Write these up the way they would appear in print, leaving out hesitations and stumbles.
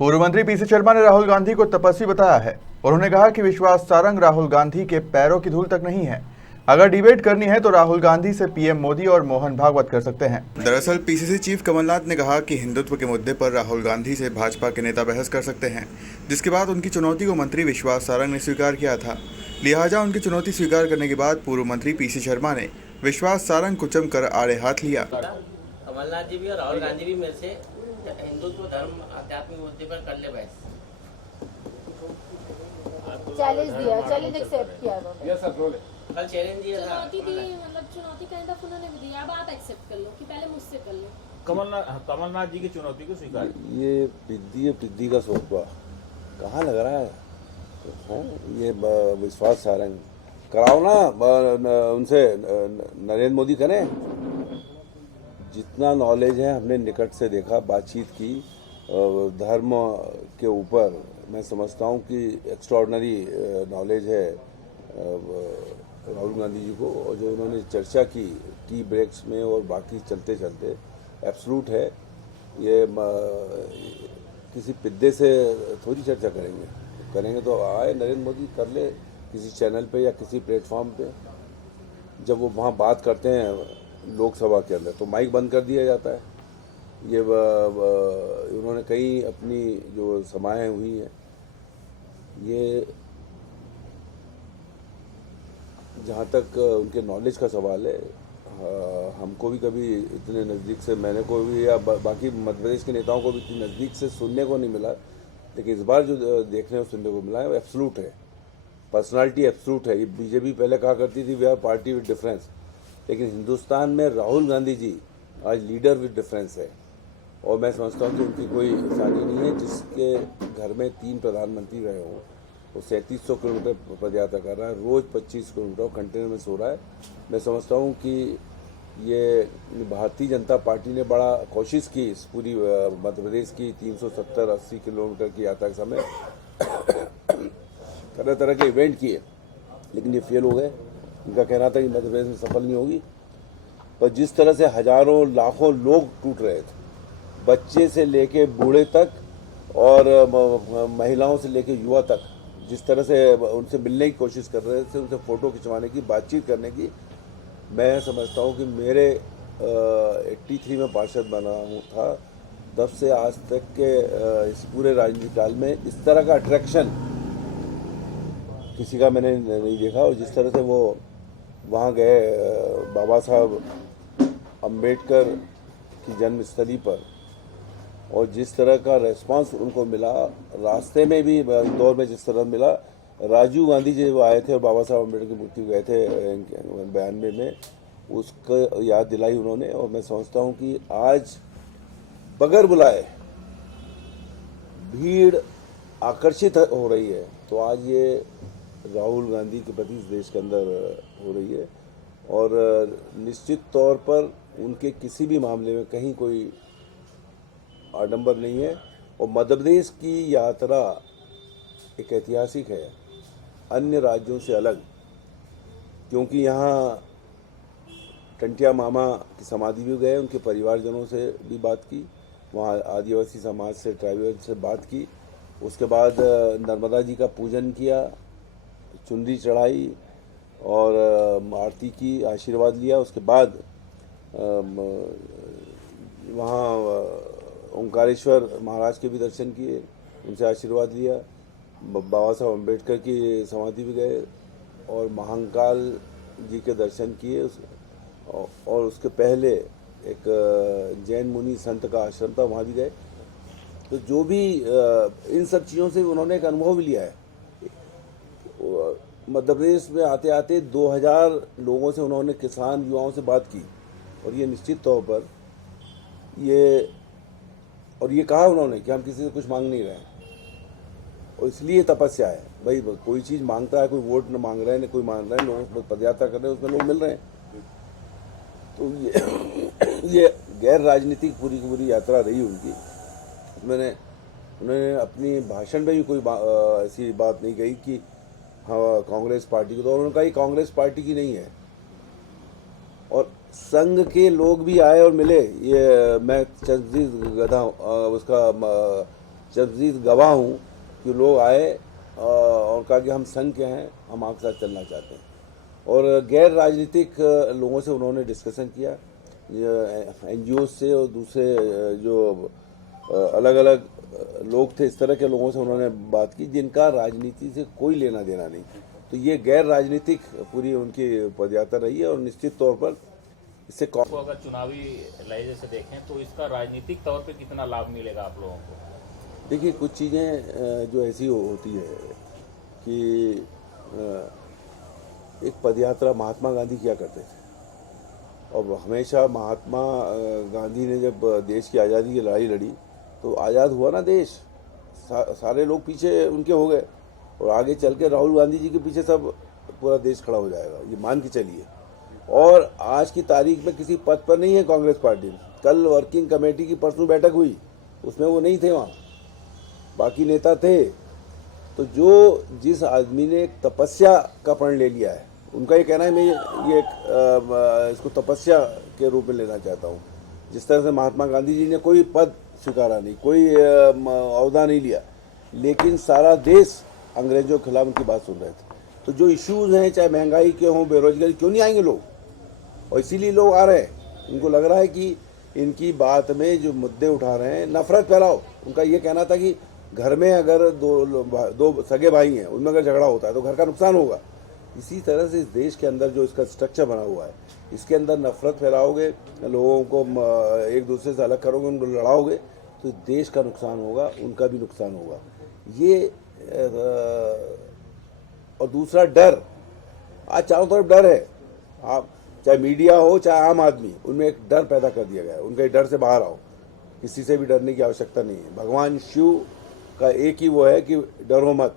पूर्व मंत्री पीसी शर्मा ने राहुल गांधी को तपस्वी बताया है। उन्होंने कहा कि विश्वास सारंग राहुल गांधी के पैरों की धूल तक नहीं है। अगर डिबेट करनी है तो राहुल गांधी से पीएम मोदी और मोहन भागवत कर सकते हैं। दरअसल पीसीसी चीफ कमलनाथ ने कहा कि हिंदुत्व के मुद्दे पर राहुल गांधी से भाजपा के नेता बहस कर सकते हैं, जिसके बाद उनकी चुनौती को मंत्री विश्वास सारंग ने स्वीकार किया था। लिहाजा उनकी चुनौती स्वीकार करने के बाद पूर्व मंत्री पीसी शर्मा ने विश्वास सारंग को जमकर आड़े हाथ लिया। कमलनाथ जी भी और राहुल गांधी भी मेरे से हिंदुत्व धर्म आध्यात्मिक मुद्दे पर कर ले बहस। चैलेंज दिया, चैलेंज एक्सेप्ट किया उन्होंने। यस सर, रोल कल चैलेंज दिया था। चुनौती दी, मतलब चुनौती काइंड ऑफ उन्होंने भी दी। अब आप एक्सेप्ट कर लो कि पहले मुझसे कर लो। कमलनाथ जी की चुनौती को स्वीकार। ये पिद्दी का सोपा कहाँ लग रहा है? ये विश्वास सारंग कराओ ना उनसे, नरेंद्र मोदी करें। जितना नॉलेज है हमने निकट से देखा, बातचीत की धर्म के ऊपर, मैं समझता हूँ कि एक्स्ट्राऑर्डिनरी नॉलेज है राहुल गांधी जी को। और जो उन्होंने चर्चा की टी ब्रेक्स में और बाकी चलते चलते एब्सोल्यूट है। ये किसी पिद्दे से थोड़ी चर्चा करेंगे तो आए नरेंद्र मोदी कर ले किसी चैनल पे या किसी प्लेटफॉर्म पे। जब वो वहाँ बात करते हैं लोकसभा के अंदर तो माइक बंद कर दिया जाता है। ये उन्होंने कई अपनी जो समाएं हुई हैं, ये जहाँ तक उनके नॉलेज का सवाल है, हमको भी कभी इतने नज़दीक से, मैंने को भी या बाकी मध्य प्रदेश के नेताओं को भी इतनी नज़दीक से सुनने को नहीं मिला, लेकिन इस बार जो देखने और सुनने को मिला है वो एब्सोल्यूट है। पर्सनालिटी एब्सोल्यूट है। ये बीजेपी पहले कहा करती थी we are party with difference, लेकिन हिंदुस्तान में राहुल गांधी जी आज लीडर विद डिफरेंस है। और मैं समझता हूँ कि उनकी कोई इंसानी नहीं है। जिसके घर में 3 प्रधानमंत्री रहे हों, वो 3700 किलोमीटर पदयात्रा कर रहा है, रोज़ 25 किलोमीटर कंटेनर में सो रहा है। मैं समझता हूँ कि ये भारतीय जनता पार्टी ने बड़ा कोशिश की इस पूरी मध्य प्रदेश की 370-80 किलोमीटर की यात्रा के समय तरह तरह के इवेंट किए, लेकिन ये फेल हो गए। इनका कहना था कि मध्य प्रदेश में सफल नहीं होगी। पर जिस तरह से हजारों लाखों लोग टूट रहे थे, बच्चे से लेके बूढ़े तक और महिलाओं से लेके युवा तक, जिस तरह से उनसे मिलने की कोशिश कर रहे थे, उनसे फ़ोटो खिंचवाने की, बातचीत करने की, मैं समझता हूँ कि मेरे 83 में पार्षद बना हूँ था, तब से आज तक के इस पूरे राजनीतिक काल में इस तरह का अट्रैक्शन किसी का मैंने नहीं देखा। और जिस तरह से वो वहाँ गए बाबा साहब अम्बेडकर की जन्मस्थली पर, और जिस तरह का रेस्पांस उनको मिला, रास्ते में भी इंदौर में जिस तरह मिला, राजीव गांधी जी वो आए थे और बाबा साहब अम्बेडकर की मूर्ति गए थे 92 में, उसका याद दिलाई उन्होंने। और मैं समझता हूँ कि आज बगैर बुलाए भीड़ आकर्षित हो रही है, तो आज ये राहुल गांधी के प्रति इस देश के अंदर हो रही है। और निश्चित तौर पर उनके किसी भी मामले में कहीं कोई आडंबर नहीं है। और मध्य प्रदेश की यात्रा एक ऐतिहासिक है, अन्य राज्यों से अलग, क्योंकि यहाँ टंटिया मामा की समाधि भी गए, उनके परिवारजनों से भी बात की, वहाँ आदिवासी समाज से, ट्राइबल से बात की। उसके बाद नर्मदा जी का पूजन किया, चुनरी चढ़ाई और आरती की, आशीर्वाद लिया। उसके बाद वहाँ ओंकारेश्वर महाराज के भी दर्शन किए, उनसे आशीर्वाद लिया। बाबा साहब अम्बेडकर की समाधि भी गए और महाकाल जी के दर्शन किए। और उसके पहले एक जैन मुनि संत का आश्रम था, वहाँ भी गए। तो जो भी इन सब चीज़ों से उन्होंने एक अनुभव भी लिया है। मध्य प्रदेश में आते आते 2000 लोगों से उन्होंने, किसान युवाओं से बात की, और ये निश्चित तौर पर ये कहा उन्होंने कि हम किसी से कुछ मांग नहीं रहे हैं। और इसलिए तपस्या है भाई, कोई चीज़ मांगता है, कोई वोट न मांग रहे हैं, न कोई मांग रहे हैं, लोग पदयात्रा कर रहे हैं, उसमें लोग मिल रहे हैं। तो ये गैर राजनीतिक पूरी की पूरी यात्रा रही उनकी। उन्होंने अपनी भाषण में भी कोई ऐसी बात नहीं कही कि हाँ कांग्रेस पार्टी को, तो उन्होंने कहा कांग्रेस पार्टी की नहीं है। और संघ के लोग भी आए और मिले। ये मैं चंद्रजीत गधा उसका चरमसीद गवाह हूँ कि लोग आए और कहा कि हम संघ के हैं, हम आपके साथ चलना चाहते हैं। और गैर राजनीतिक लोगों से उन्होंने डिस्कशन किया, NGO से और दूसरे जो अलग अलग लोग थे, इस तरह के लोगों से उन्होंने बात की जिनका राजनीति से कोई लेना देना नहीं। तो ये गैर राजनीतिक पूरी उनकी पदयात्रा रही है और निश्चित तौर पर इससे को अगर चुनावी लहजे से देखें तो इसका राजनीतिक तौर पे कितना लाभ मिलेगा आप लोगों को? देखिए, कुछ चीज़ें जो ऐसी होती है कि एक पदयात्रा महात्मा गांधी किया करते थे, और हमेशा महात्मा गांधी ने जब देश की आज़ादी की लड़ाई लड़ी तो आज़ाद हुआ ना देश, सारे लोग पीछे उनके हो गए, और आगे चल के राहुल गांधी जी के पीछे सब पूरा देश खड़ा हो जाएगा, ये मान के चलिए। और आज की तारीख में किसी पद पर नहीं है कांग्रेस पार्टी। कल वर्किंग कमेटी की परसों बैठक हुई, उसमें वो नहीं थे, वहाँ बाकी नेता थे। तो जिस आदमी ने एक तपस्या का प्रण ले लिया है, उनका ये कहना है मैं ये इसको तपस्या के रूप में लेना चाहता हूँ। जिस तरह से महात्मा गांधी जी ने कोई पद स्वीकारा नहीं, कोई ओहदा नहीं लिया, लेकिन सारा देश अंग्रेजों के खिलाफ उनकी बात सुन रहे थे। तो जो इश्यूज हैं, चाहे महंगाई के हों, बेरोजगारी, क्यों नहीं आएंगे लोग? और इसीलिए लोग आ रहे हैं। उनको लग रहा है कि इनकी बात में जो मुद्दे उठा रहे हैं, नफरत फैलाओ। उनका ये कहना था कि घर में अगर दो सगे भाई हैं, उनमें अगर झगड़ा होता है तो घर का नुकसान होगा। इसी तरह से इस देश के अंदर जो इसका स्ट्रक्चर बना हुआ है, इसके अंदर नफरत फैलाओगे, लोगों को एक दूसरे से अलग करोगे, उनको लड़ाओगे, तो देश का नुकसान होगा, उनका भी नुकसान होगा। ये और दूसरा डर, आज चारों तरफ डर है। आप चाहे मीडिया हो चाहे आम आदमी, उनमें एक डर पैदा कर दिया गया है। उनके डर से बाहर आओ, किसी से भी डरने की आवश्यकता नहीं है। भगवान शिव का एक ही वो है कि डरो मत।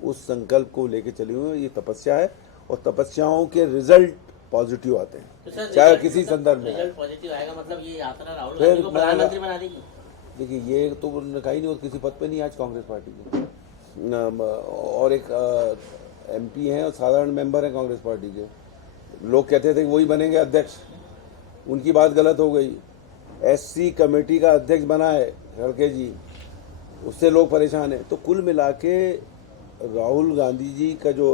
उस संकल्प को लेके चले हुए ये तपस्या है, और तपस्याओं के रिजल्ट पॉजिटिव आते हैं, तो सर चाहे किसी संदर्भ में। रिजल्ट पॉजिटिव आएगा मतलब ये यात्रा राहुल फिर गांधी को प्रधानमंत्री बना देगी? देखिए, ये तो उन्होंने कहा ही नहीं, और किसी पद पे नहीं आज कांग्रेस पार्टी के। और एक MP हैं और साधारण मेंबर हैं कांग्रेस पार्टी के। लोग कहते थे कि वही बनेंगे अध्यक्ष, उनकी बात गलत हो गई। SC कमेटी का अध्यक्ष बना है खड़गे जी, उससे लोग परेशान हैं। तो कुल मिला के राहुल गांधी जी का जो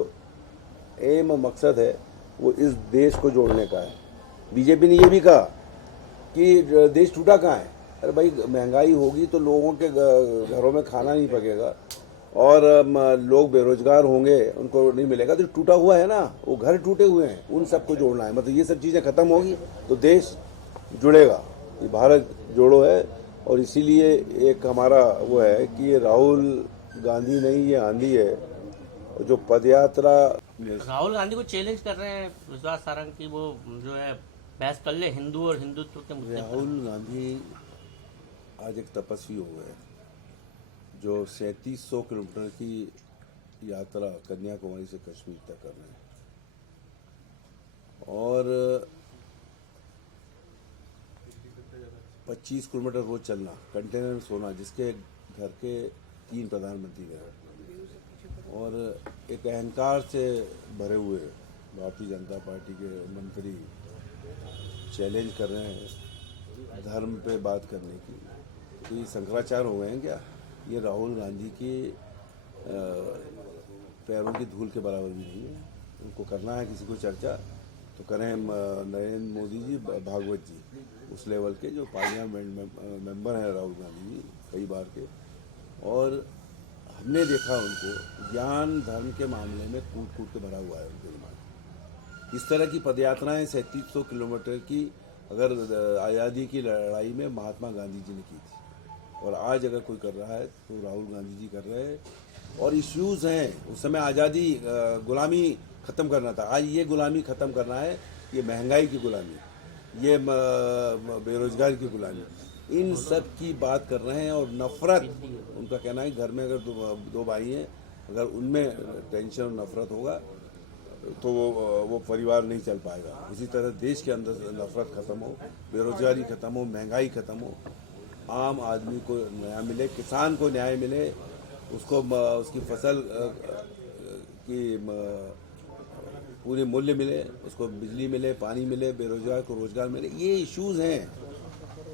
एम मकसद है वो इस देश को जोड़ने का है। बीजेपी ने ये भी कहा कि देश टूटा कहाँ है? अरे भाई, महंगाई होगी तो लोगों के घरों में खाना नहीं पकेगा, और लोग बेरोजगार होंगे, उनको नहीं मिलेगा। तो टूटा हुआ है ना, वो घर टूटे हुए हैं, उन सबको जोड़ना है। मतलब ये सब चीज़ें खत्म होगी तो देश जुड़ेगा। ये भारत जोड़ो है, और इसीलिए एक हमारा वो है कि ये राहुल गांधी नहीं, ये आंधी है। जो पदयात्रा, राहुल गांधी को चैलेंज कर रहे हैं विश्वास सारंग की, वो जो है बहस कर ले हिंदू और हिंदुत्व के मुद्दे पर। राहुल गांधी आज एक तपस्वी हो गए, जो 3700 किलोमीटर की यात्रा कन्याकुमारी से कश्मीर तक कर रहे हैं, और 25 किलोमीटर रोज चलना, कंटेनर में सोना, जिसके घर के 3 प्रधानमंत्री रहे, और एक अहंकार से भरे हुए भारतीय जनता पार्टी के मंत्री चैलेंज कर रहे हैं धर्म पे बात करने की। तो ये शंकराचार्य हो गए हैं क्या? ये राहुल गांधी के पैरों की धूल के बराबर भी नहीं है। उनको करना है किसी को चर्चा तो करें नरेंद्र मोदी जी, भागवत जी, उस लेवल के जो पार्लियामेंट मेंबर हैं राहुल गांधी जी कई बार के। और हमने देखा उनको ज्ञान धर्म के मामले में कूट कूट के भरा हुआ है उनके दिमाग। इस तरह की पदयात्राएं 3700 किलोमीटर की अगर आज़ादी की लड़ाई में महात्मा गांधी जी ने की थी, और आज अगर कोई कर रहा है तो राहुल गांधी जी कर रहे हैं। और इश्यूज़ हैं, उस समय आज़ादी गुलामी ख़त्म करना था, आज ये गुलामी ख़त्म करना है। ये महंगाई की गुलामी, ये बेरोजगारी की गुलामी, इन सब की बात कर रहे हैं। और नफ़रत, उनका कहना है घर में अगर दो भाई हैं, अगर उनमें टेंशन और नफ़रत होगा तो वो परिवार नहीं चल पाएगा। इसी तरह देश के अंदर नफ़रत ख़त्म हो, बेरोजगारी ख़त्म हो, महंगाई ख़त्म हो, आम आदमी को न्याय मिले, किसान को न्याय मिले, उसको उसकी फसल की पूरे मूल्य मिले, उसको बिजली मिले, पानी मिले, बेरोजगार को रोजगार मिले। ये इश्यूज़ हैं,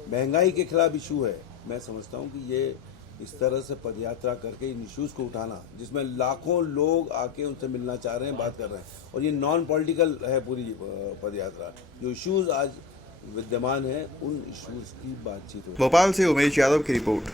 महंगाई के खिलाफ इशू है। मैं समझता हूँ कि ये इस तरह से पदयात्रा करके इन इश्यूज को उठाना, जिसमें लाखों लोग आके उनसे मिलना चाह रहे हैं, बात कर रहे हैं, और ये नॉन पॉलिटिकल है पूरी पदयात्रा। जो इश्यूज आज विद्यमान है उन इश्यूज की बातचीत हो। भोपाल से उमेश यादव की रिपोर्ट।